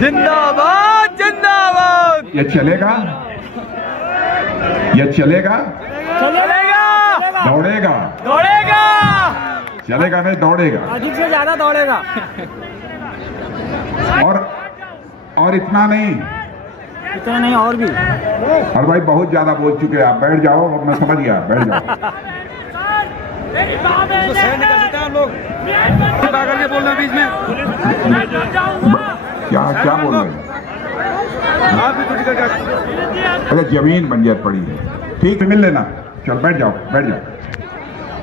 जिंदाबाद जिंदाबाद। ये चलेगा, ये चलेगा, दौड़ेगा, दौड़ेगा, चलेगा नहीं दौड़ेगा, अधिक से ज्यादा दौड़ेगा। और इतना नहीं और भी। और भाई बहुत ज्यादा बोल चुके हैं आप, बैठ जाओ, मैं समझ गया, बैठ जाओ। बीच में क्या बोल रहे हैं? अरे जमीन बंजर पड़ी है, ठीक है मिल लेना, चल बैठ जाओ, बैठ जाओ।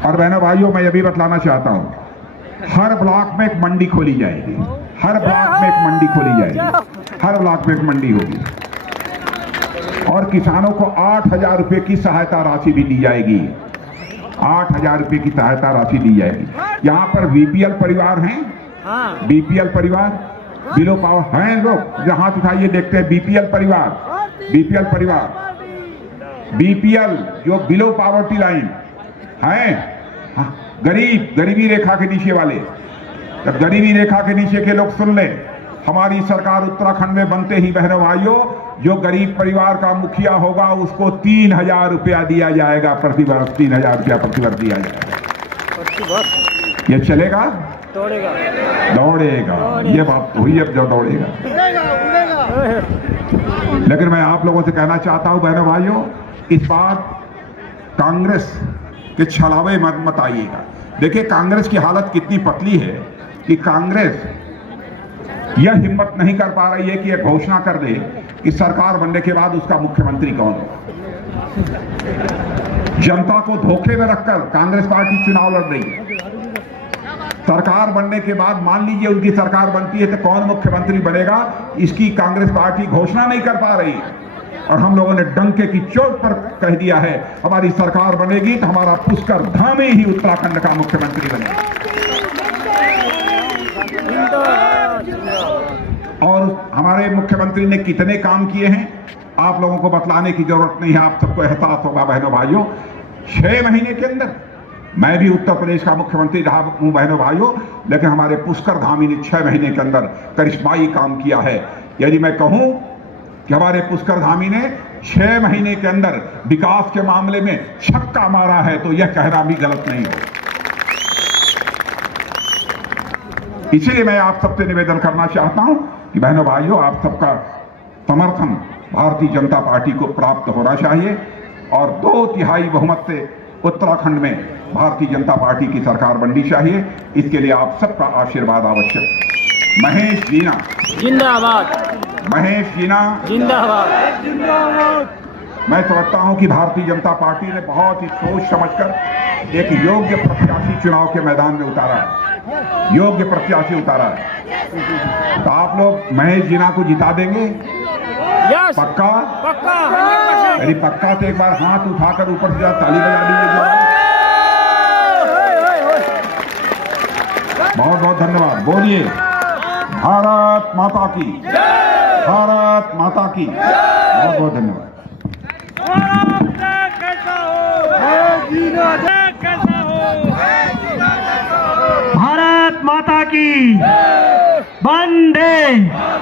और बहनों भाइयों मैं ये भी बतलाना चाहता हूँ, हर ब्लॉक में एक मंडी खोली जाएगी, हर ब्लॉक में एक मंडी खोली जाएगी, हर ब्लॉक में एक मंडी होगी और किसानों को 8,000 रुपए की सहायता राशि भी दी जाएगी। 8,000 रुपए की सहायता राशि दी जाएगी। यहाँ पर बीपीएल परिवार हैं, बीपीएल परिवार, बिलो पावर हैं लोग, जहां हाथ उठाइए देखते हैं बीपीएल परिवार, बीपीएल परिवार, बीपीएल जो बिलो पॉवर्टी लाइन हैं, गरीबी रेखा के नीचे वाले, जब गरीबी रेखा के नीचे के लोग सुन लें हमारी सरकार उत्तराखंड में बनते ही बहनों भाइयों, जो गरीब परिवार का मुखिया होगा उसको 3,000 रुपया दिया जाएगा प्रतिवर्ष, 3,000 रुपया प्रतिवर्ष दिया जाएगा। ये चलेगा? दौड़ेगा। दौड़ेगा, ये बात तो हुई। अब जो दौड़ेगा, लेकिन मैं आप लोगों से कहना चाहता हूं बहनों भाइयों, इस बार कांग्रेस के छलावे मत आइएगा। देखिए कांग्रेस की हालत कितनी पतली है कि कांग्रेस यह हिम्मत नहीं कर पा रही है कि यह घोषणा कर दे कि सरकार बनने के बाद उसका मुख्यमंत्री कौन होगा। जनता को धोखे में रखकर कांग्रेस पार्टी चुनाव लड़ रही है। सरकार बनने के बाद मान लीजिए उनकी सरकार बनती है तो कौन मुख्यमंत्री बनेगा, इसकी कांग्रेस पार्टी घोषणा नहीं कर पा रही है। और हम लोगों ने डंके की चोट पर कह दिया है, हमारी सरकार बनेगी तो हमारा पुष्कर धामी ही उत्तराखंड का मुख्यमंत्री बनेगा। और हमारे मुख्यमंत्री ने कितने काम किए हैं आप लोगों को बतलाने की जरूरत नहीं है, आप सबको एहसास होगा बहनों भाइयों। 6 महीने के अंदर, मैं भी उत्तर प्रदेश का मुख्यमंत्री रहा हूं बहनों भाइयों, लेकिन हमारे पुष्कर धामी ने 6 महीने के अंदर करिश्माई काम किया है। यदि मैं कहूं कि हमारे पुष्कर धामी ने 6 महीने के अंदर विकास के मामले में छक्का मारा है तो यह कहना भी गलत नहीं हो। इसीलिए मैं आप सबसे निवेदन करना चाहता हूं कि बहनों भाइयों, आप सबका समर्थन भारतीय जनता पार्टी को प्राप्त होना चाहिए और 2/3 बहुमत से उत्तराखंड में भारतीय जनता पार्टी की सरकार बननी चाहिए। इसके लिए आप सबका आशीर्वाद आवश्यक। महेश जीना जिंदाबाद, महेश जीना जिंदाबाद, जिंदाबाद। मैं समझता हूं कि भारतीय जनता पार्टी ने बहुत ही सोच समझकर एक योग्य प्रत्याशी चुनाव के मैदान में उतारा है, योग्य प्रत्याशी उतारा है। तो आप लोग महेश जीना को जिता देंगे? यस, पक्का? पक्का। यदि पक्का तो एक बार हाथ उठाकर ऊपर से ताली बजा दीजिए। बहुत बहुत धन्यवाद। बोलिए भारत माता की, भारत माता की। बहुत बहुत धन्यवाद। भारत माता की, वंदे